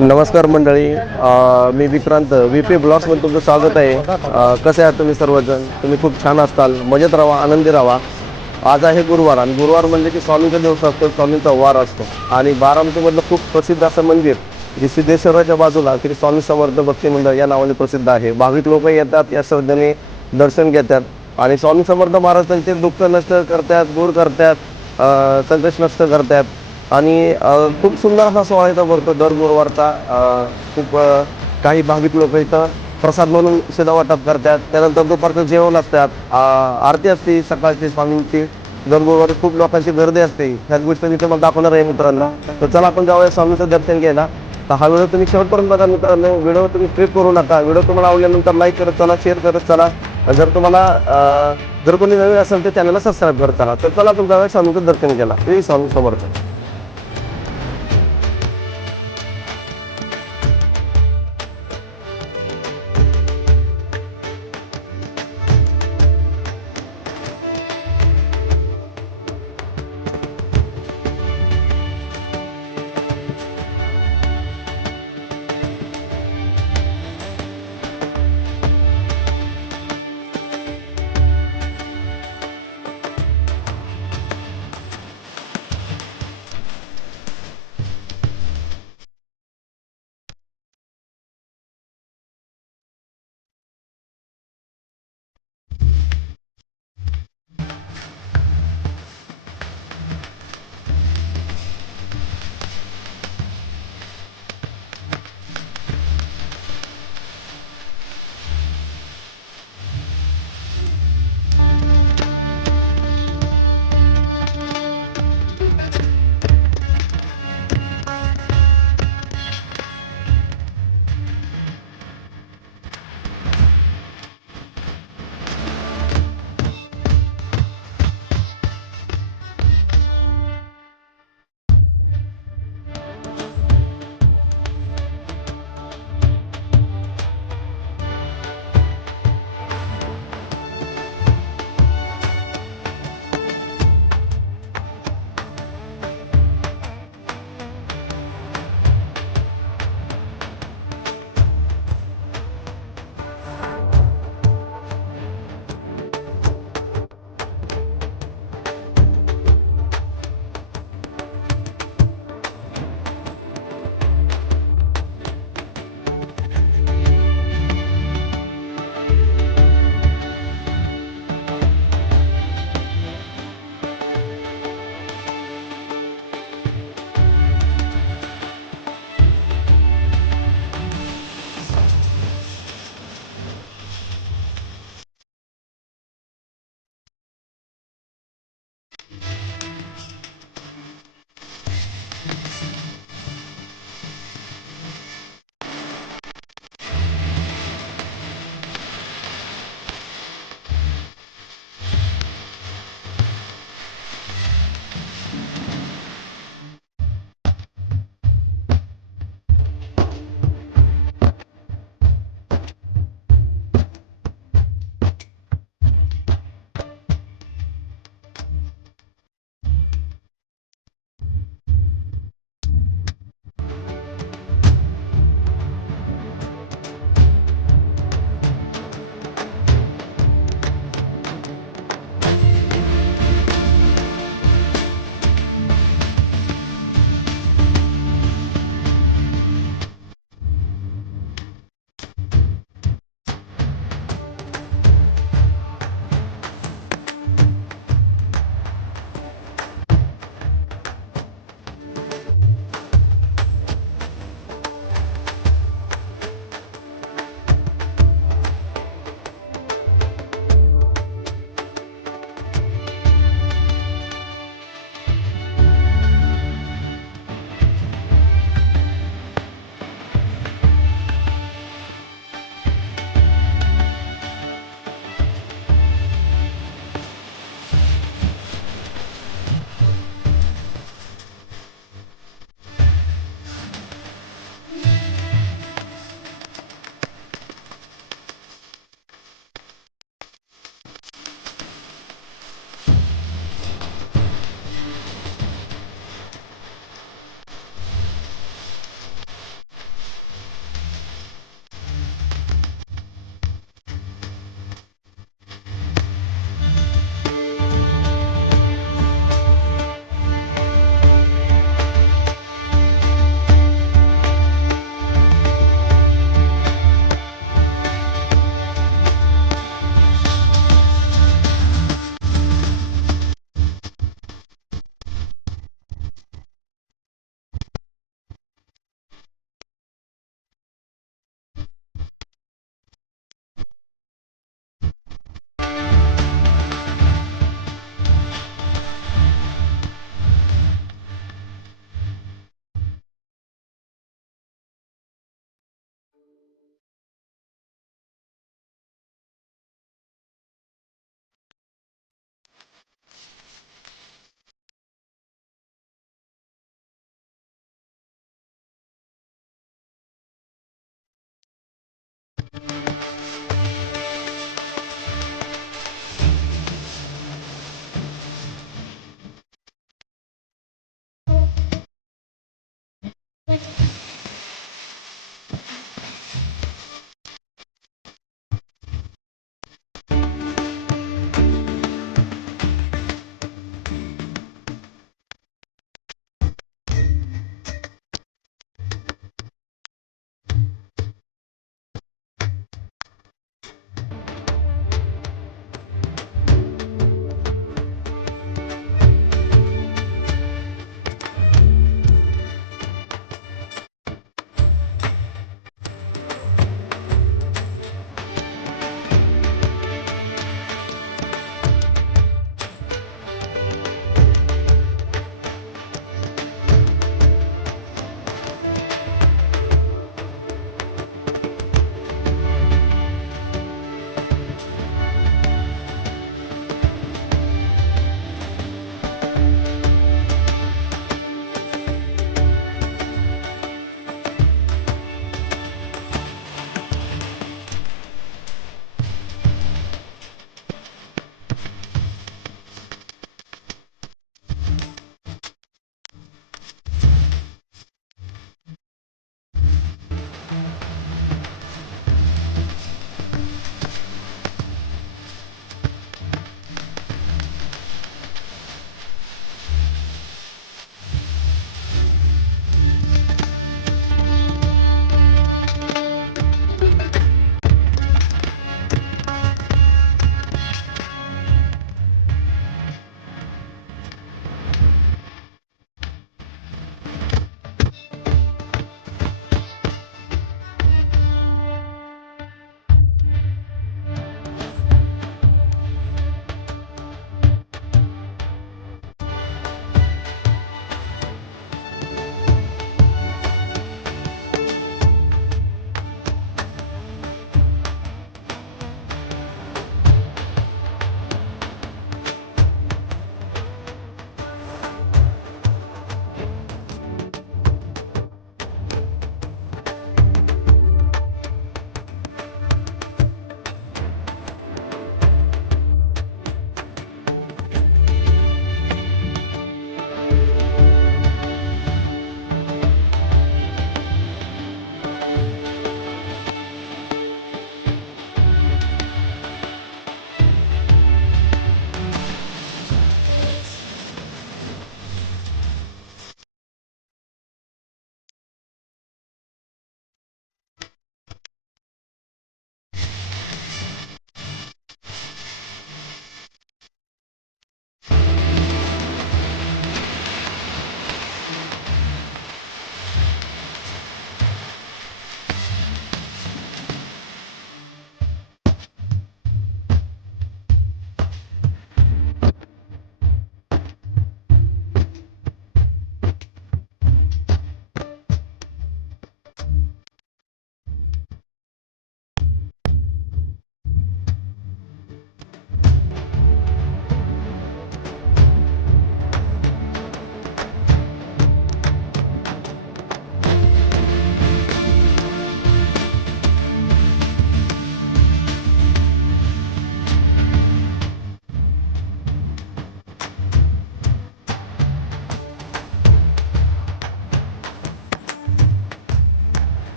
नमस्कार मंडळी. मी विक्रांत व्ही पी ब्लॉग्समध्ये तुमचं स्वागत आहे. कसे आहात तुम्ही सर्वजण? तुम्ही खूप छान असताल. मजेत राहा आनंदी राहा. आज आहे गुरुवार आणि गुरुवार म्हणजे की स्वामींचा दिवस असतो स्वामींचा वार असतो. आणि बारामतीमधलं खूप प्रसिद्ध असं मंदिर जे सिद्धेश्वराच्या बाजूला श्री स्वामी समर्थ भक्ती मंडळ या नावाने प्रसिद्ध आहे. भाविक लोक येतात या श्रद्धेने दर्शन घेतात. आणि स्वामी समर्थ महाराजांचे दुःख नष्ट करतात दूर करतात संकट नष्ट करतात. आणि खूप सुंदर असा सोहळा इथं भरतो. दर गुरुवारचा खूप काही भाविक लोक इथं प्रसाद म्हणून सुद्धा वाटप करतात. त्यानंतर दुपारचं जेवण असतात आरती असते सकाळची स्वामींची. दर गुरुवारी खूप लोकांची गर्दी असते. ह्याच गोष्टी मी तुम्हाला दाखवणार आहे मित्रांना. तर चला आपण जाऊया स्वामीचं दर्शन घ्यायला. तर हा व्हिडिओ तुम्ही शेवटपर्यंत बघा मित्रांनो. व्हिडिओ तुम्ही ट्रिप करू नका. व्हिडिओ तुम्हाला आवडल्यानंतर लाईक करत चला शेअर करत चला. जर तुम्हाला जर कोणी नवीन असेल तर चॅनलला सबस्क्राईब करत चला. तर चला तुमचा स्वामीचं दर्शन घ्यायला. ते स्वामी समर्थ.